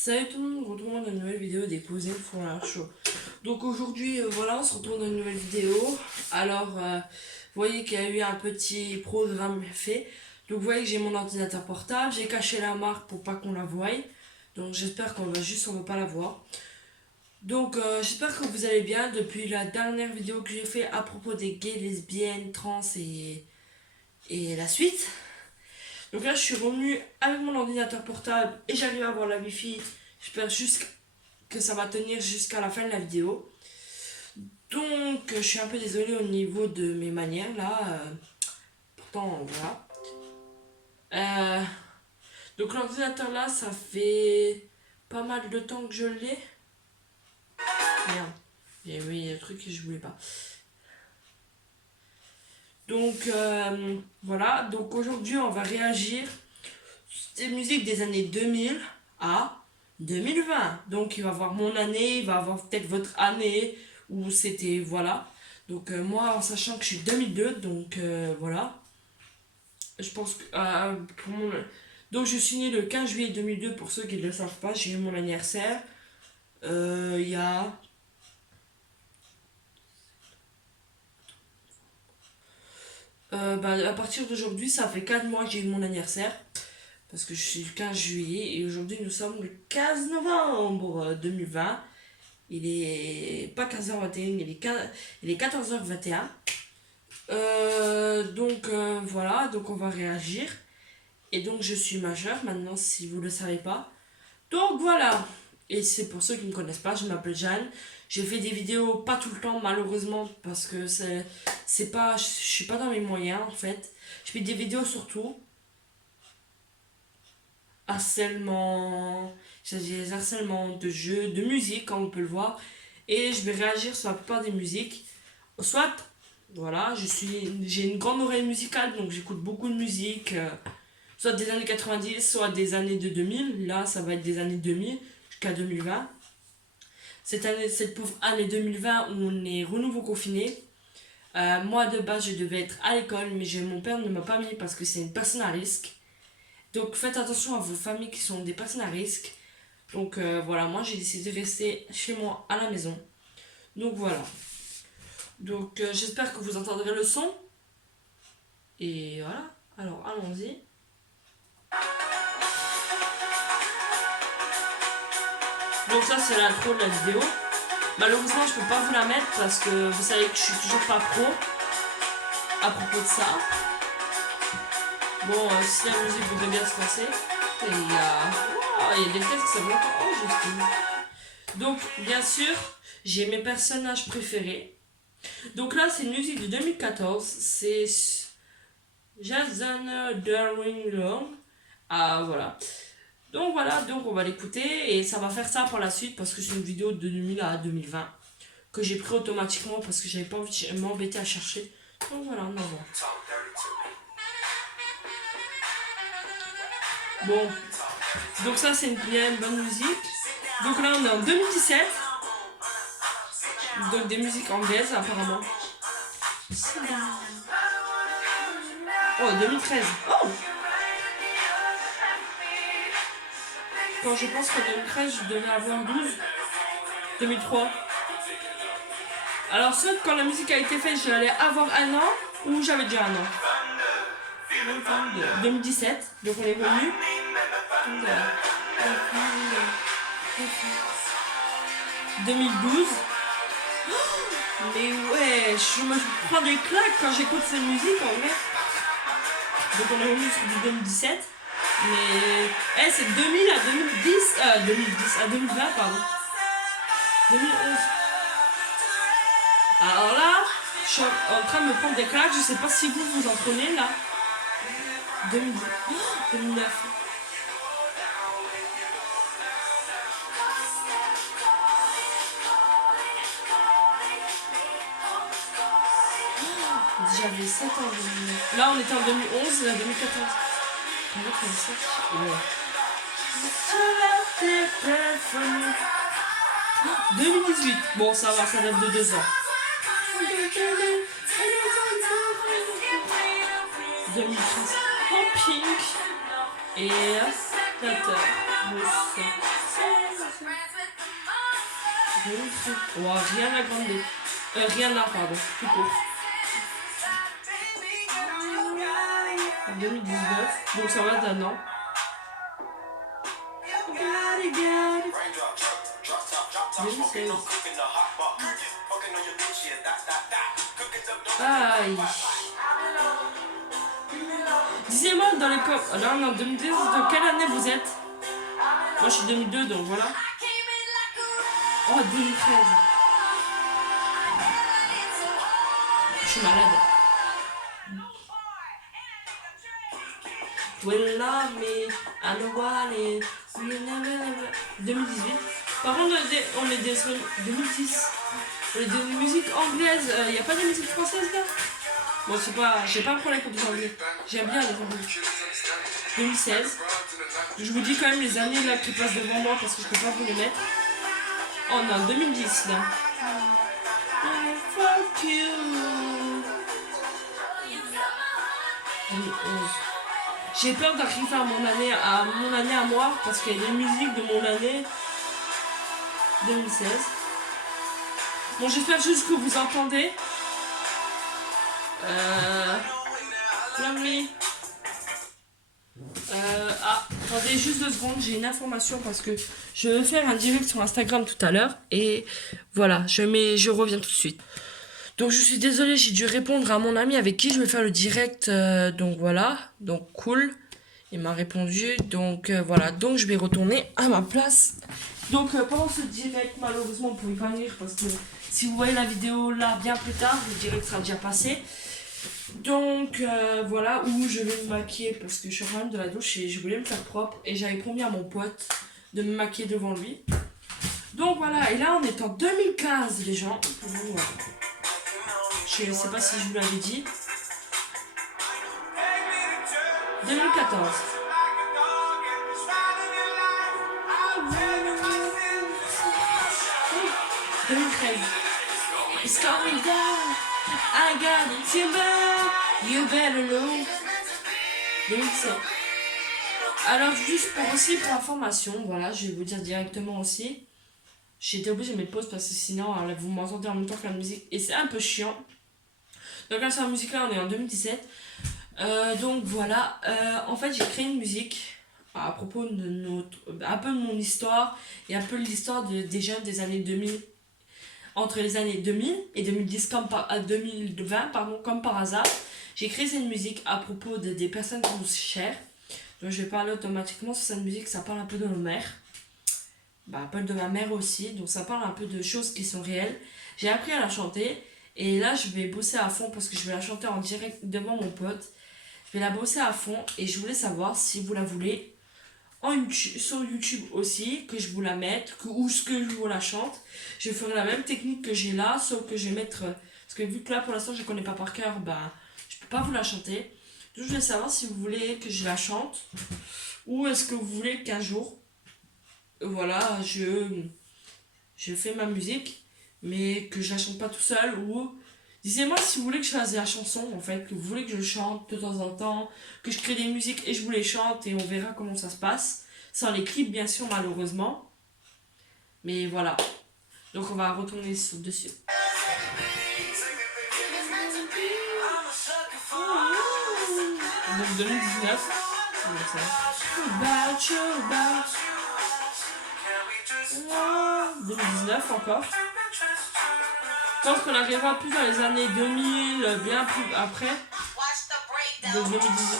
Salut tout le monde, on se retrouve dans une nouvelle vidéo des cousines font la show. Donc aujourd'hui, voilà, on se retrouve dans une nouvelle vidéo. Alors, vous voyez qu'il y a eu un petit programme fait. Donc vous voyez que j'ai mon ordinateur portable, j'ai caché la marque pour pas qu'on la voie. Donc j'espère qu'on va pas la voir. Donc j'espère que vous allez bien depuis la dernière vidéo que j'ai fait à propos des gays, lesbiennes, trans et la suite. Donc là, je suis revenu avec mon ordinateur portable et j'arrive à voir la wifi. J'espère juste que ça va tenir jusqu'à la fin de la vidéo. Donc, je suis un peu désolée au niveau de mes manières là. Pourtant, voilà. Donc, l'ordinateur là, ça fait pas mal de temps que je l'ai. Merde, j'ai mis le truc que je voulais pas. Donc, voilà. Donc, aujourd'hui, on va réagir des musiques des années 2000 à 2020. Donc il va voir mon année, il va avoir peut-être votre année où c'était voilà. Donc moi en sachant que je suis 2002 donc voilà. Je pense que pour mon donc je suis né le 15 juillet 2002 pour ceux qui ne le savent pas, j'ai eu mon anniversaire il y a à partir d'aujourd'hui ça fait 4 mois que j'ai eu mon anniversaire. Parce que je suis le 15 juillet et aujourd'hui nous sommes le 15 novembre 2020. Il est pas 15h21, il est 14h21. Donc voilà, donc on va réagir. Et donc je suis majeure maintenant si vous le savez pas. Donc voilà. Et c'est pour ceux qui ne me connaissent pas, je m'appelle Jeanne. J'ai fait des vidéos pas tout le temps malheureusement parce que c'est pas je suis pas dans mes moyens en fait. Je fais des vidéos surtout harcèlement, des harcèlements de jeux, de musique, comme on peut le voir. Et je vais réagir sur la plupart des musiques. Soit, voilà, j'ai une grande oreille musicale, donc j'écoute beaucoup de musique, soit des années 90, soit des années de 2000. Là, ça va être des années 2000 jusqu'à 2020. Cette pauvre année 2020 où on est renouveau confiné. Moi, de base, je devais être à l'école, mais mon père ne m'a pas mis parce que c'est une personne à risque. Donc faites attention à vos familles qui sont des personnes à risque. Donc voilà, moi j'ai décidé de rester chez moi à la maison. Donc voilà. Donc j'espère que vous entendrez le son. Et voilà. Alors allons-y. Donc ça c'est l'intro de la vidéo. Malheureusement je peux pas vous la mettre parce que vous savez que je suis toujours pas pro à propos de ça. Bon, si la musique voudrait bien se passer. Et il y a des têtes qui s'aiment. Oh, Justine. Donc, bien sûr, j'ai mes personnages préférés. Donc là, c'est une musique de 2014. C'est Jason Derulo. Ah, voilà. Donc voilà, donc on va l'écouter et ça va faire ça pour la suite parce que c'est une vidéo de 2000 à 2020 que j'ai pris automatiquement parce que j'avais pas envie de m'embêter à chercher. Donc voilà, on va voir. Bon, donc ça c'est une bonne musique. Donc là on est en 2017. Donc des musiques anglaises apparemment. Oh, 2013. Oh, quand je pense qu'en 2013 je devais avoir 12. 2003. Alors soit quand la musique a été faite j'allais avoir un an ou j'avais déjà un an. 2017, donc on est venu. 2012. Mais ouais, je me prends des claques quand j'écoute cette musique en vrai. Donc on est revenu sur du 2017. Mais c'est 2000 à 2010. 2010 à 2020, pardon. 2011. Alors là, je suis en train de me prendre des claques. Je sais pas si vous en prenez là. 2010. 2009. J'avais 7 ans. Là, on était en 2011 et en 2014. 2018. Bon, ça va, ça date de 2 ans. 2013. Oh, Pink. Et Flutter. Oh, Rihanna Grande. Rihanna, pardon, tout court. En 2019, donc ça va d'un an. Aïe. Disez-moi dans les commentaires. Là on est en 2010, de quelle année vous êtes? Moi je suis 2002 donc voilà. Oh 2013. Je suis malade. Will love me, I know what it is. 2018. Par contre, on est des 2010. On est de musique anglaise. Y a pas de musique française là? Bon, c'est pas. J'ai pas un problème avec les anglais. J'aime bien les anglais. 2016. Je vous dis quand même les années là qui passent devant moi parce que je peux pas vous les mettre. Oh non, 2010 là. Fuck you. 2011. J'ai peur d'arriver à mon année à moi parce qu'il y a des musiques de mon année 2016. Bon, j'espère juste que vous entendez. Love me. Attendez juste 2 secondes, j'ai une information parce que je vais faire un direct sur Instagram tout à l'heure et voilà, je reviens tout de suite. Donc je suis désolée, j'ai dû répondre à mon ami avec qui je vais faire le direct, donc voilà, donc cool, il m'a répondu, donc voilà, donc je vais retourner à ma place. Donc pendant ce direct, malheureusement, vous pouvez pas venir parce que si vous voyez la vidéo là bien plus tard, le direct sera déjà passé. Donc voilà, où je vais me maquiller parce que je suis quand même de la douche et je voulais me faire propre et j'avais promis à mon pote de me maquiller devant lui. Donc voilà, et là on est en 2015 les gens. Voilà. Je sais pas si je vous l'avais dit. 2014. It's going down. I got it, you better know. 2017. Alors juste pour information, voilà, je vais vous dire directement aussi. J'ai été obligée de mettre pause parce que sinon vous m'entendez en même temps que la musique et c'est un peu chiant. Donc là sur la musique là on est en 2017. Donc voilà, en fait j'ai créé une musique à propos de un peu de mon histoire et un peu l'histoire des jeunes des années 2000. Entre les années 2000 et 2010 2020 pardon, comme par hasard, j'ai créé cette musique à propos des personnes qui nous chères. Donc je vais parler automatiquement sur cette musique, ça parle un peu de nos mères. Un peu de ma mère aussi, donc ça parle un peu de choses qui sont réelles. J'ai appris à la chanter et là je vais bosser à fond parce que je vais la chanter en direct devant mon pote. Je vais la bosser à fond et je voulais savoir si vous la voulez en YouTube, sur YouTube aussi, que je vous la mette, ou ce que je vous la chante. Je ferai la même technique que j'ai là, sauf que je vais mettre... Parce que vu que là pour l'instant je ne connais pas par cœur, je peux pas vous la chanter. Donc je voulais savoir si vous voulez que je la chante ou est-ce que vous voulez qu'un jour, voilà, je fais ma musique, mais que je la chante pas tout seul ou... Disez-moi si vous voulez que je fasse la chanson, en fait, que vous voulez que je chante de temps en temps, que je crée des musiques et je vous les chante et on verra comment ça se passe. Sans les clips, bien sûr, malheureusement. Mais voilà. Donc on va retourner dessus. Donc 2019. 2019 encore. Je pense qu'on arrivera plus dans les années 2000, bien plus après. Donc 2018.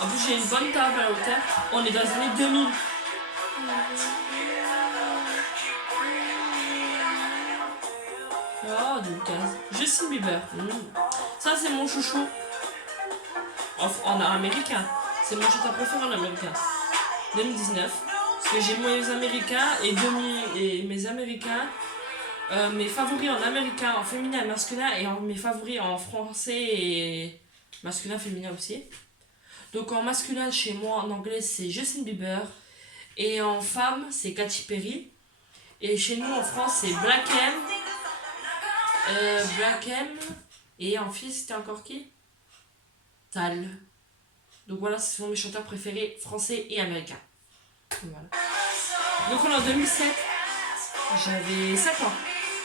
En plus, j'ai une bonne table à hauteur. On est dans les années 2000. Oh, 2015. Justin Bieber. Ça, c'est mon chouchou. En américain. C'est mon chanteur préféré en américain. 2019. Parce que j'ai mes américains et mes américains, mes favoris en américain, en féminin et masculin, et mes favoris en français et masculin, féminin aussi. Donc en masculin chez moi, en anglais, c'est Justin Bieber, et en femme, c'est Katy Perry. Et chez nous en France, c'est Black M, et en fille, c'était encore qui? Tal. Donc voilà, ce sont mes chanteurs préférés français et américains. Voilà. Donc on est en 2007. J'avais 5 ans.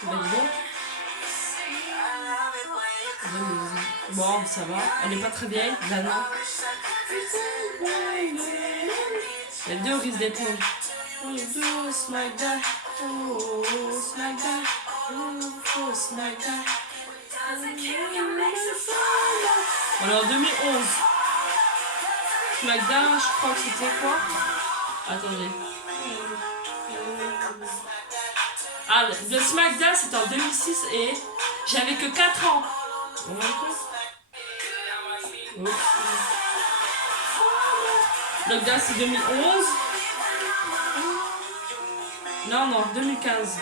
Bah dis donc. Bon, ça va. Elle est pas très vieille. Là, non. Les deux risquent d'être longues. On est en 2011. Smackdown, je crois que c'était quoi? Attendez. Ah, le Smackdown c'était en 2006 et j'avais que 4 ans. On va le faire. Smackdown c'est 2011. Non, 2015.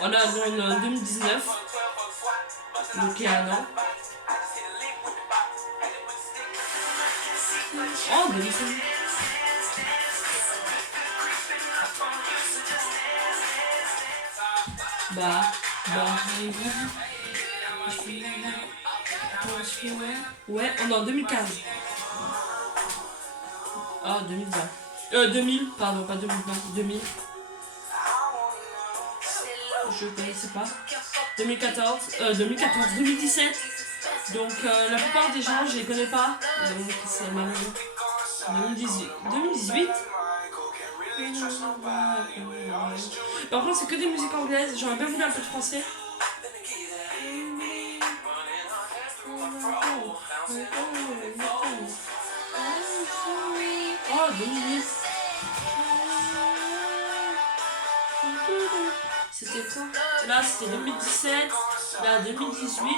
On a en 2019. Donc il y a un an. Oh, 2005. Ouais, on est en 2015. Ah, 2020. 2000, pardon, pas 2020, 2000. Je connaissais pas. 2017. Donc la plupart des gens, je les connais pas. Donc c'est malheureux. 2018. Par contre, c'est que des musiques anglaises. J'aurais bien voulu un peu de français. Oh, 2008. C'était quoi? Là, c'était 2017. Là, 2018.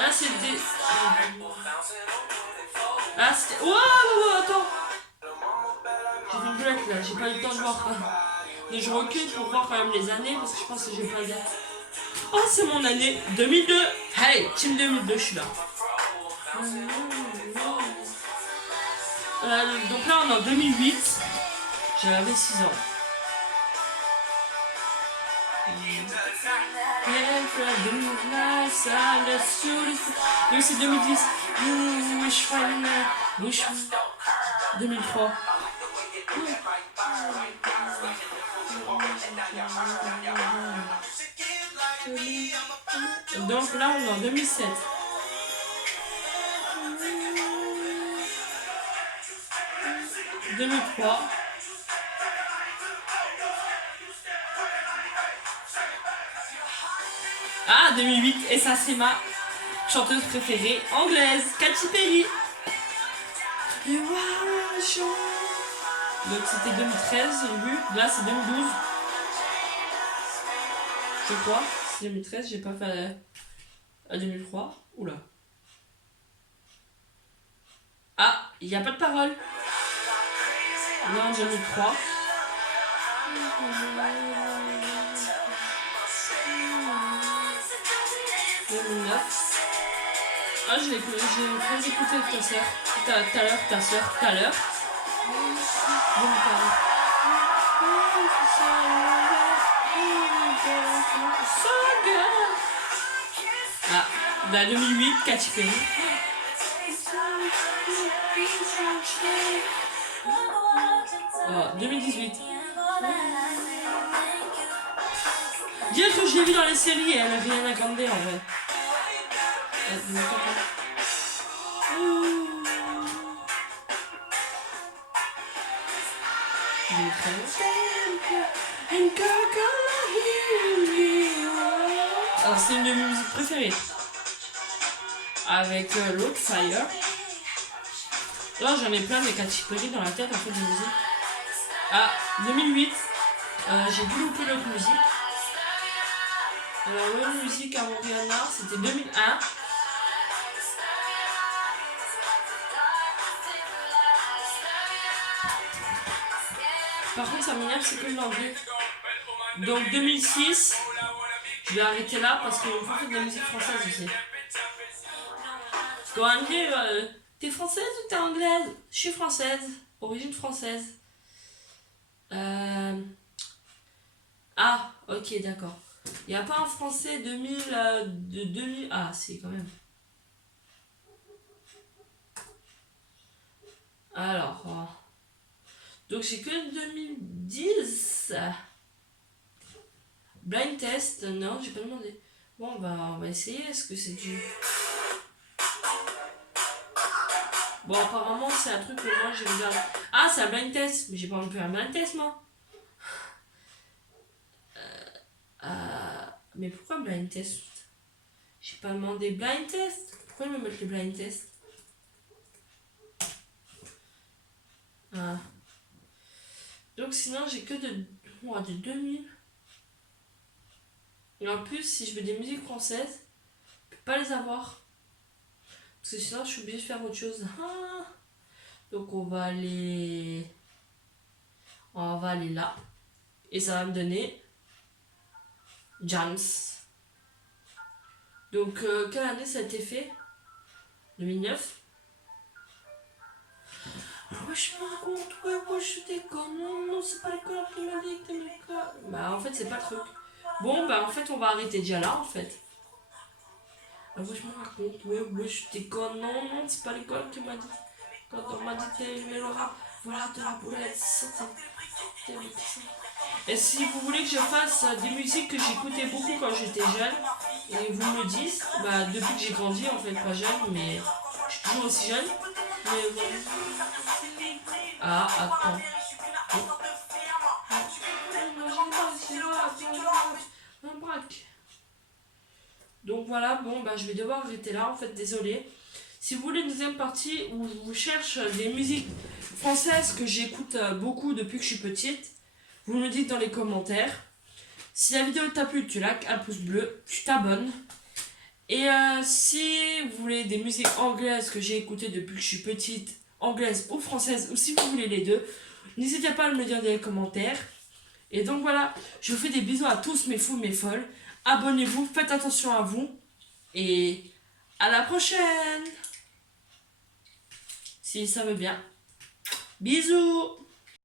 Là, c'était. Là, c'était. Wow, attends! J'ai fait une blague là, j'ai pas eu le temps de voir. Mais je recule pour voir quand même les années parce que je pense que j'ai pas les dates. Oh, c'est mon année 2002! Hey, team 2002, je suis là. Donc là, on est en 2008. J'avais 6 ans. Oui, c'est 2010. 2003. Donc là, on est en 2007. « 2003. Ah, 2008. Et ça, c'est ma chanteuse préférée anglaise, Katy Perry. Donc c'était 2013, j'ai vu. Là, c'est 2012. Je crois. C'est 2013, j'ai pas fait à 2003. Oula. Ah, il n'y a pas de parole. Non, 2003. 2009. Ah, j'ai fait écouter avec ta soeur. Tout à l'heure, ta soeur, tout à l'heure. Ah, bah 2008, Katy Perry. Oh, 2018. Dire que je l'ai vu dans les séries, elle a rien à Grande en vrai. 2013. Alors c'est une de mes musiques préférées. Avec l'autre, Fire. Là j'en ai plein des Katy Perry dans la tête en fait de musique. Ah, 2008. J'ai dû louper l'autre musique. Alors l'autre musique à Rihanna, c'était 2001. Par contre ça m'énerve, c'est que l'anglais. Donc 2006, je vais arrêter là parce qu'il faut faire de la musique française aussi. Parce qu'en anglais, t'es française ou t'es anglaise? Je suis française, origine française. Ah, ok, d'accord. Il n'y a pas un français 2000, de 2000. Ah, si, quand même. Alors, donc j'ai que 2010. Blind test, non, j'ai pas demandé. Bon, bah, on va essayer. Est-ce que c'est du. Bon, apparemment, c'est un truc que moi j'ai regardé. Ah, c'est un blind test. Mais j'ai pas envie de faire un blind test, moi. Mais pourquoi blind test? J'ai pas demandé blind test. Pourquoi ils me mettent les blind tests? Ah. Donc sinon, j'ai que de 2000. Et en plus, si je veux des musiques françaises, je peux pas les avoir. Parce que sinon, je suis obligée de faire autre chose. Ah. Donc on va aller là. Et ça va me donner Jams. Donc quelle année ça a été fait? 2009. Ouais, je me raconte, ouais, je déconne. Non, c'est pas l'école qui m'a dit que t'es l'école. Bah en fait c'est pas le truc. Bon bah en fait on va arrêter déjà là en fait. Ah ouais, je me raconte, ouais, je déconne. Non, c'est pas l'école qui m'a dit. Quand on m'a dit t'es le rap, voilà de la boulette, et si vous voulez que je fasse des musiques que j'écoutais beaucoup quand j'étais jeune, et vous me le dites, bah depuis que j'ai grandi en fait, pas jeune, mais je suis toujours aussi jeune. Mais ah, attends. Donc voilà, bon bah je vais devoir arrêter là en fait, désolé. Si vous voulez une deuxième partie où je vous cherche des musiques françaises que j'écoute beaucoup depuis que je suis petite, vous me le dites dans les commentaires. Si la vidéo t'a plu, tu likes, un pouce bleu, tu t'abonnes. Et si vous voulez des musiques anglaises que j'ai écoutées depuis que je suis petite, anglaises ou françaises, ou si vous voulez les deux, n'hésitez pas à me le dire dans les commentaires. Et donc voilà, je vous fais des bisous à tous mes fous, mes folles. Abonnez-vous, faites attention à vous. Et à la prochaine! Si ça veut bien. Bisous!